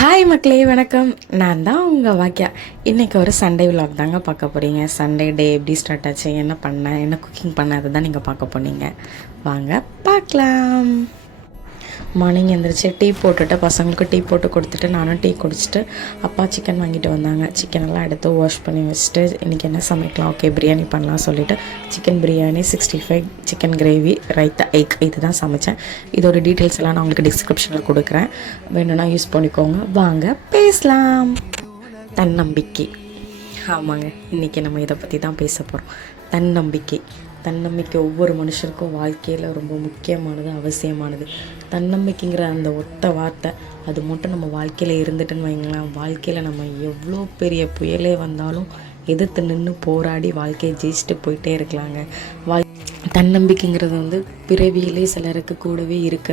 Hi மக்களே, வணக்கம். நான் தான் உங்கள் வாக்கியா. இன்றைக்கி ஒரு சண்டே விலாக் தாங்க பார்க்க போகிறீங்க. சண்டே டே எப்படி ஸ்டார்ட் ஆச்சு, என்ன பண்ணேன், என்ன குக்கிங் பண்ண, அதை தான் நீங்கள் பார்க்க போனீங்க. வாங்க பார்க்கலாம். மார்னிங் எழுந்திரிச்சு டீ போட்டுட்டு பசங்களுக்கு டீ போட்டு கொடுத்துட்டு நானும் டீ குடிச்சிட்டு அப்பா சிக்கன் வாங்கிட்டு வந்தாங்க. சிக்கனெல்லாம் எடுத்து வாஷ் பண்ணி வச்சுட்டு இன்றைக்கி என்ன சமைக்கலாம், ஓகே பிரியாணி பண்ணலாம் சொல்லிவிட்டு chicken biryani 65 chicken gravy raita egg இது தான் சமைச்சேன். இதோட டீட்டெயில்ஸ் எல்லாம் நான் உங்களுக்கு டிஸ்கிரிப்ஷனில் கொடுக்குறேன், வேணும்னா யூஸ் பண்ணிக்கோங்க. வாங்க பேசலாம். தன்னம்பிக்கை. ஆமாங்க, இன்றைக்கி நம்ம இதை பற்றி தான் பேச போகிறோம். தன்னம்பிக்கை. தன்னம்பிக்கை ஒவ்வொரு மனுஷருக்கும் வாழ்க்கையில் ரொம்ப முக்கியமானது, அவசியமானது. தன்னம்பிக்கைங்கிற அந்த ஒத்த வார்த்தை அது மட்டும் நம்ம வாழ்க்கையில் இருந்துட்டுன்னு வைங்களேன், வாழ்க்கையில் நம்ம எவ்வளோ பெரிய புயலே வந்தாலும் எதிர்த்து நின்று போராடி வாழ்க்கையை ஜெயிச்சுட்டு போயிட்டே இருக்கலாங்க. தன்னம்பிக்கைங்கிறது வந்து பிறவியிலே சிலருக்கு கூடவே இருக்க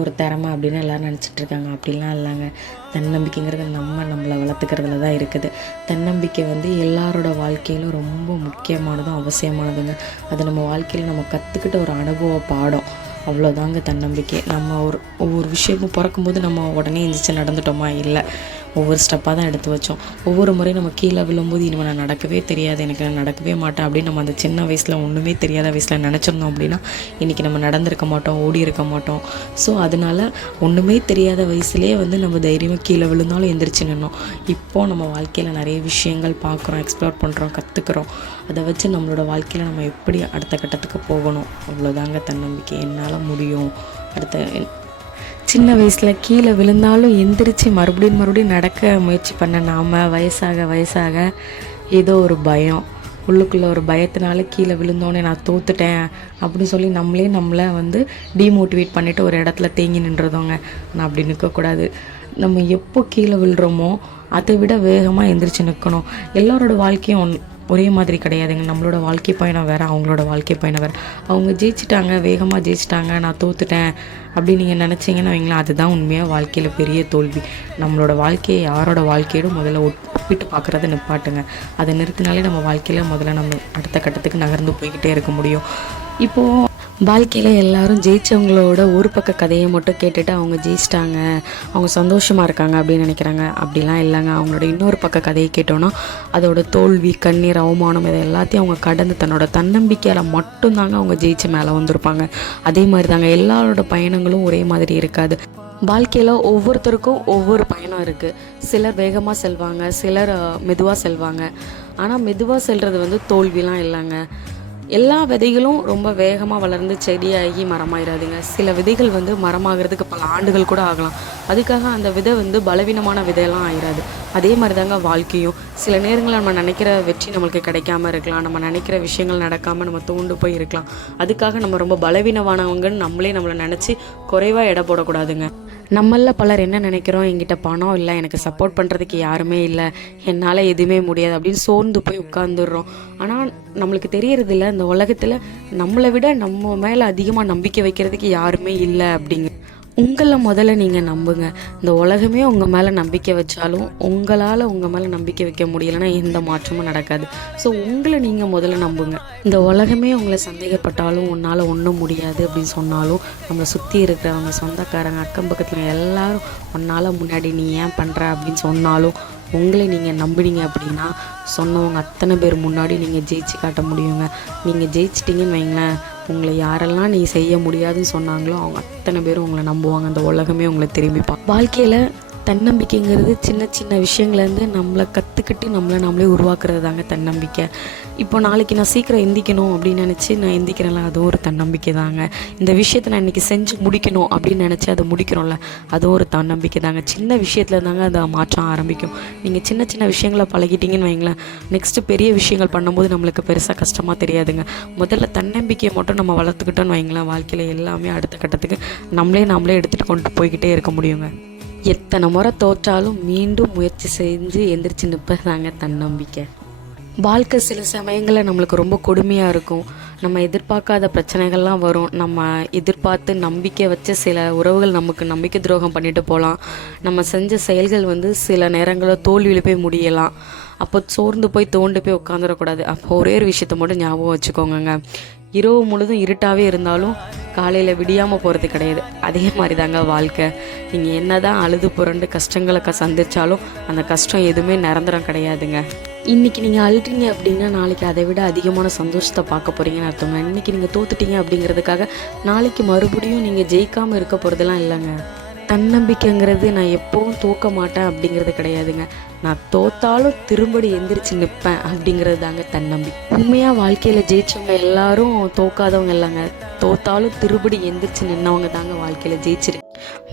ஒரு திறமை அப்படின்னு எல்லோரும் நினச்சிட்ருக்காங்க. அப்படிலாம் இல்லைங்க. தன்னம்பிக்கைங்கிறது நம்மளை வளர்த்துக்கிறதுல தான் இருக்குது. தன்னம்பிக்கை வந்து எல்லாரோட வாழ்க்கையிலும் ரொம்ப முக்கியமானதும் அவசியமானதுங்க. அது நம்ம வாழ்க்கையில் நம்ம கற்றுக்கிட்ட ஒரு அனுபவ பாடம், அவ்வளோதாங்க தன்னம்பிக்கை. நம்ம ஒவ்வொரு விஷயமும் பிறக்கும்போது நம்ம உடனே எந்திரிச்சு நடந்துட்டோமா, இல்லை, ஒவ்வொரு ஸ்டெப்பாக தான் எடுத்து வச்சோம். ஒவ்வொரு முறையும் நம்ம கீழே விழும்போது இனிமேல் நான் நடக்கவே தெரியாது, எனக்கு நான் நடக்கவே மாட்டேன் அப்படின்னு நம்ம அந்த சின்ன வயசில் ஒன்றுமே தெரியாத வயசில் நினச்சிருந்தோம் அப்படின்னா இன்றைக்கி நம்ம நடந்திருக்க மாட்டோம், ஓடி இருக்க மாட்டோம். ஸோ அதனால் ஒன்றுமே தெரியாத வயசுலேயே வந்து நம்ம தைரியமாக கீழே விழுந்தாலும் எந்திரிச்சு நின்னோம். இப்போது நம்ம வாழ்க்கையில் நிறைய விஷயங்கள் பார்க்குறோம், எக்ஸ்ப்ளோர் பண்ணுறோம், கற்றுக்குறோம். அதை வச்சு நம்மளோட வாழ்க்கையில் நம்ம எப்படி அடுத்த கட்டத்துக்கு போகணும், அவ்வளோதாங்க தன்னம்பிக்கை. என்னால் முடியும். சின்ன வயசில் கீழே விழுந்தாலும் எந்திரிச்சு மறுபடியும் நடக்க முயற்சி பண்ண நாம் வயசாக ஏதோ ஒரு பயம், உள்ளுக்குள்ளே ஒரு பயத்தினால கீழே விழுந்தோன்னே நான் தோத்துட்டேன் அப்படின்னு சொல்லி நம்மளை வந்து டீமோட்டிவேட் பண்ணிவிட்டு ஒரு இடத்துல தேங்கி நின்றதோங்க. நான் அப்படி நிற்கக்கூடாது. நம்ம எப்போ கீழே விழுறோமோ அதை விட வேகமாக எந்திரிச்சு நிற்கணும். எல்லாரோட வாழ்க்கையும் ஒரே மாதிரி கிடையாதுங்க. நம்மளோட வாழ்க்கை பயணம் வேறு, அவங்களோட வாழ்க்கை பயணம் வேறு. அவங்க ஜெயிச்சிட்டாங்க, வேகமாக ஜெயிச்சிட்டாங்க, நான் தோத்துட்டேன் அப்படின்னு நீங்கள் நினச்சிங்கன்னா வைங்களேன், அதுதான் உண்மையாக வாழ்க்கையில் பெரிய தோல்வி. நம்மளோட வாழ்க்கையை யாரோட வாழ்க்கையோடு முதல்ல ஒப்பிட்டு பார்க்குறத நிப்பாட்டுங்க. அதை நிறுத்தினாலே நம்ம வாழ்க்கையில் முதல்ல நம்ம அடுத்த கட்டத்துக்கு நகர்ந்து போய்கிட்டே இருக்க முடியும். இப்போது வாழ்க்கையில் எல்லோரும் ஜெயித்தவங்களோட ஒரு பக்க கதையை மட்டும் கேட்டுட்டு அவங்க ஜெயிச்சிட்டாங்க, அவங்க சந்தோஷமாக இருக்காங்க அப்படின்னு நினைக்கிறாங்க. அப்படிலாம் இல்லைங்க. அவங்களோட இன்னொரு பக்க கதையை கேட்டோன்னா அதோட தோல்வி, கண்ணீர், அவமானம் இதை எல்லாத்தையும் அவங்க கடந்து தன்னோட தன்னம்பிக்கையால் மட்டும்தாங்க அவங்க ஜெயிச்சு மேலே வந்திருப்பாங்க. அதே மாதிரி தாங்க எல்லாரோட பயணங்களும் ஒரே மாதிரி இருக்காது. வாழ்க்கையில் ஒவ்வொருத்தருக்கும் ஒவ்வொரு பயணம் இருக்குது. சிலர் வேகமாக செல்வாங்க, சிலர் மெதுவாக செல்வாங்க. ஆனால் மெதுவாக செல்வது வந்து தோல்விலாம் இல்லைங்க. எல்லா விதைகளும் ரொம்ப வேகமாக வளர்ந்து செடியாகி மரமாயிடாதுங்க. சில விதைகள் வந்து மரமாகிறதுக்கு பல ஆண்டுகள் கூட ஆகலாம். அதுக்காக அந்த விதை வந்து பலவீனமான விதையெல்லாம் ஆயிடாது. அதே மாதிரி தாங்க வாழ்க்கையும். சில நேரங்களில் நம்ம நினைக்கிற வெற்றி நம்மளுக்கு கிடைக்காம இருக்கலாம், நம்ம நினைக்கிற விஷயங்கள் நடக்காமல் நம்ம தோண்டு போய் இருக்கலாம். அதுக்காக நம்ம ரொம்ப பலவீனமானவங்கன்னு நம்மளை நினச்சி குறைவாக எடை போடக்கூடாதுங்க. நம்மளில் பலர் என்ன நினைக்கிறோம், என்கிட்ட பணம் இல்லை, எனக்கு சப்போர்ட் பண்ணுறதுக்கு யாருமே இல்லை, என்னால் எதுவுமே முடியாது அப்படின்னு சோர்ந்து போய் உட்காந்துடுறோம். ஆனால் நம்மளுக்கு தெரியறதில்ல, இந்த உலகத்தில் நம்மளை விட நம்ம மேலே அதிகமாக நம்பிக்கை வைக்கிறதுக்கு யாருமே இல்லை அப்படிங்க. உங்களை முதல்ல நீங்கள் நம்புங்க. இந்த உலகமே உங்கள் மேலே நம்பிக்கை வச்சாலும் உங்களால் உங்கள் மேலே நம்பிக்கை வைக்க முடியலைன்னா எந்த மாற்றமும் நடக்காது. ஸோ உங்களை நீங்கள் முதல்ல நம்புங்க. இந்த உலகமே உங்களை சந்தேகப்பட்டாலும் உன்னால் ஒன்றும் முடியாது அப்படின்னு சொன்னாலும் நம்மளை சுற்றி இருக்கிறவங்க, சொந்தக்காரங்க, அக்கம் பக்கத்தில் எல்லாரும் உன்னால் முன்னாடி நீ ஏன் பண்ணுற அப்படின்னு சொன்னாலும் உங்களை நீங்கள் நம்பினீங்க அப்படின்னா சொன்னவங்க அத்தனை பேர் முன்னாடி நீங்கள் ஜெயிச்சு காட்ட முடியுங்க. நீங்கள் ஜெயிச்சிட்டிங்கன்னு வைங்களேன், உங்களை யாரெல்லாம் நீ செய்ய முடியாதுன்னு சொன்னாங்களோ அவங்க அத்தனை பேரும் உங்களை நம்புவாங்க. அந்த உலகமே உங்களை திரும்பிப்பா. வாழ்க்கையில் தன்னம்பிக்கைங்கிறது சின்ன சின்ன விஷயங்கள்லேருந்து நம்மளை கற்றுக்கிட்டு நம்மளே உருவாக்குறது தாங்க தன்னம்பிக்கை. இப்போ நாளைக்கு நான் சீக்கிரம் எந்திக்கணும் அப்படின்னு நினச்சி நான் எந்திக்கிறேன்ல, அதுவும் ஒரு தன்னம்பிக்கை தாங்க. இந்த விஷயத்தை நான் இன்றைக்கி செஞ்சு முடிக்கணும் அப்படின்னு நினச்சி அதை முடிக்கிறோம்ல, அதுவும் ஒரு தன்னம்பிக்கை தாங்க. சின்ன விஷயத்தில் தாங்க அதை மாற்றம் ஆரம்பிக்கும். நீங்கள் சின்ன சின்ன விஷயங்களை பழகிட்டீங்கன்னு வைங்களேன், நெக்ஸ்ட்டு பெரிய விஷயங்கள் பண்ணும்போது நம்மளுக்கு பெருசாக கஷ்டமாக தெரியாதுங்க. முதல்ல தன்னம்பிக்கையை மட்டும் நம்ம வளர்த்துக்கிட்டோன்னு வைங்களேன், வாழ்க்கையில் எல்லாமே அடுத்த கட்டத்துக்கு நம்மளே எடுத்துகிட்டு கொண்டு போய்கிட்டே இருக்க முடியுங்க. எத்தனை முறை தோற்றாலும் மீண்டும் முயற்சி செஞ்சு எந்திரிச்சு நிற்பதாங்க தன்னம்பிக்கை. வாழ்க்கை சில சமயங்களில் நம்மளுக்கு ரொம்ப கொடுமையாக இருக்கும். நம்ம எதிர்பார்க்காத பிரச்சனைகள்லாம் வரும். நம்ம எதிர்பார்த்து நம்பிக்கை வச்ச சில உறவுகள் நமக்கு நம்பிக்கை துரோகம் பண்ணிட்டு போகலாம். நம்ம செஞ்ச செயல்கள் வந்து சில நேரங்களில் தோல்வியில் போய் முடியலாம். அப்போ சோர்ந்து போய் தோண்டு போய் உட்காந்துடக்கூடாது. அப்போ ஒரே ஒரு விஷயத்த மட்டும் ஞாபகம் வச்சுக்கோங்க, இரவு முழுதும் இருட்டாகவே இருந்தாலும் காலையில் விடியாமல் போகிறது கிடையாது. அதே மாதிரி தாங்க வாழ்க்கை. நீங்கள் என்ன தான் அழுது புரண்டு கஷ்டங்களை சந்திச்சாலும் அந்த கஷ்டம் எதுவுமே நிரந்தரம் கிடையாதுங்க. இன்றைக்கி நீங்கள் அழுறீங்க அப்படின்னா நாளைக்கு அதை விட அதிகமான சந்தோஷத்தை பார்க்க போகிறீங்கன்னு அர்த்தங்க. இன்றைக்கி நீங்கள் தோத்துட்டீங்க அப்படிங்கிறதுக்காக நாளைக்கு மறுபடியும் நீங்கள் ஜெயிக்காமல் இருக்க போகிறதுலாம் இல்லைங்க. தன்னம்பிக்கைங்கிறது நான் எப்போவும் தோக்க மாட்டேன் அப்படிங்கிறது கிடையாதுங்க. நான் தோத்தாலும் திரும்படி எந்திரிச்சு நிற்பேன் அப்படிங்கிறது தாங்க தன்னம்பிக்கை. உண்மையாக வாழ்க்கையில் ஜெயிச்சவங்க எல்லாரும் தோக்காதவங்க இல்லைங்க. தோத்தாலும் திரும்படி எந்திரிச்சு நின்னவங்க தாங்க வாழ்க்கையில் ஜெயிச்சிரு.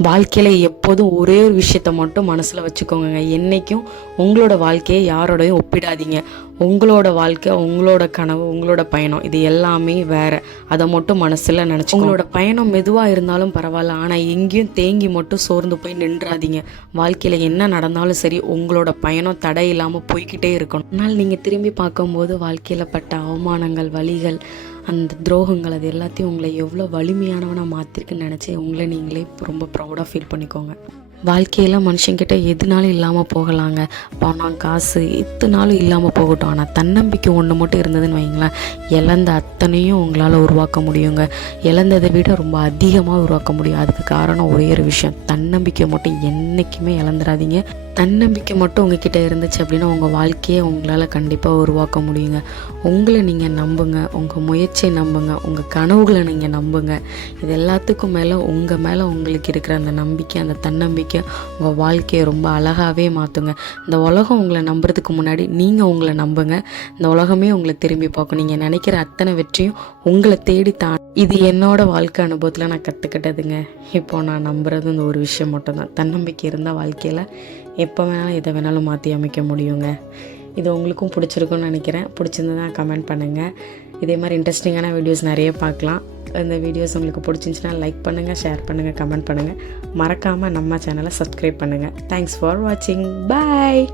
வாழ்க்கையில் எப்போதும் ஒரே ஒரு விஷயத்த மட்டும் மனசில் வச்சுக்கோங்க. என்றைக்கும் உங்களோட வாழ்க்கையை யாரோடையும் ஒப்பிடாதீங்க. உங்களோட வாழ்க்கை, உங்களோட கனவு, உங்களோட பயணம் இது எல்லாமே வேறு. அதை மட்டும் மனசில் நினச்சி உங்களோட பயணம் மெதுவாக இருந்தாலும் பரவாயில்ல, ஆனால் எங்கேயும் தேங்கி மட்டும் சோர்ந்து போய் நின்றாதீங்க. வாழ்க்கையில் என்ன நடந்தாலும் சரி உங்களோட பயணம் தடை இல்லாமல் போய்கிட்டே இருக்கணும். ஆனால் நீங்கள் திரும்பி பார்க்கும்போது வாழ்க்கையில் பட்ட அவமானங்கள், வலிகள், அந்த துரோகங்கள் அது எல்லாத்தையும் உங்களை எவ்வளோ வலிமையானவனாக மாற்றிருக்குன்னு நினச்சி உங்களை நீங்களே ரொம்ப ப்ரௌடாக ஃபீல் பண்ணிக்கோங்க. வாழ்க்கையில் மனுஷங்கிட்ட எதுனாலும் இல்லாமல் போகலாங்க. பணம், காசு எத்தனாலும் இல்லாமல் போகட்டும். ஆனால் தன்னம்பிக்கை ஒன்று மட்டும் இருந்ததுன்னு வைங்களேன், இழந்த அத்தனையும் உங்களால் உருவாக்க முடியுங்க. இழந்ததை விட ரொம்ப அதிகமாக உருவாக்க முடியும். அதுக்கு காரணம் ஒரே ஒரு விஷயம், தன்னம்பிக்கை மட்டும் என்றைக்குமே இழந்துடாதீங்க. தன்னம்பிக்கை மட்டும் உங்ககிட்ட இருந்துச்சு அப்படின்னா உங்கள் வாழ்க்கையை உங்களால் கண்டிப்பாக உருவாக்க முடியுங்க. உங்களை நீங்கள் நம்புங்க, உங்கள் முயற்சியை நம்புங்க, உங்கள் கனவுகளை நீங்கள் நம்புங்க. இது எல்லாத்துக்கும் மேலே உங்கள் மேலே உங்களுக்கு இருக்கிற அந்த நம்பிக்கை, அந்த தன்னம்பிக்கை உங்கள் வாழ்க்கையை ரொம்ப அழகாகவே மாற்றுங்க. இந்த உலகம் உங்களை நம்புறதுக்கு முன்னாடி நீங்கள் உங்களை நம்புங்க. இந்த உலகமே உங்களை திரும்பி பார்க்கும். நீங்கள் நினைக்கிற அத்தனை வெற்றியும் உங்களை தேடித்தான். இது என்னோட வாழ்க்கை அனுபவத்தில் நான் கற்றுக்கிட்டதுங்க. இப்போது நான் நம்புறது இந்த ஒரு விஷயம் மட்டும்தான். தன்னம்பிக்கை இருந்தால் வாழ்க்கையில் எப்போ வேணாலும் எதை வேணாலும் மாற்றி அமைக்க முடியுங்க. இது உங்களுக்கும் பிடிச்சிருக்குன்னு நினைக்கிறேன். பிடிச்சிருந்ததுன்னா கமெண்ட் பண்ணுங்கள். இதே மாதிரி இன்ட்ரெஸ்டிங்கான வீடியோஸ் நிறைய பார்க்கலாம். இந்த வீடியோஸ் உங்களுக்கு பிடிச்சிருந்துச்சுன்னா லைக் பண்ணுங்கள், ஷேர் பண்ணுங்கள், கமெண்ட் பண்ணுங்கள். மறக்காமல் நம்ம சேனலை சப்ஸ்கிரைப் பண்ணுங்கள். தேங்க்ஸ் ஃபார் வாட்சிங். பாய்.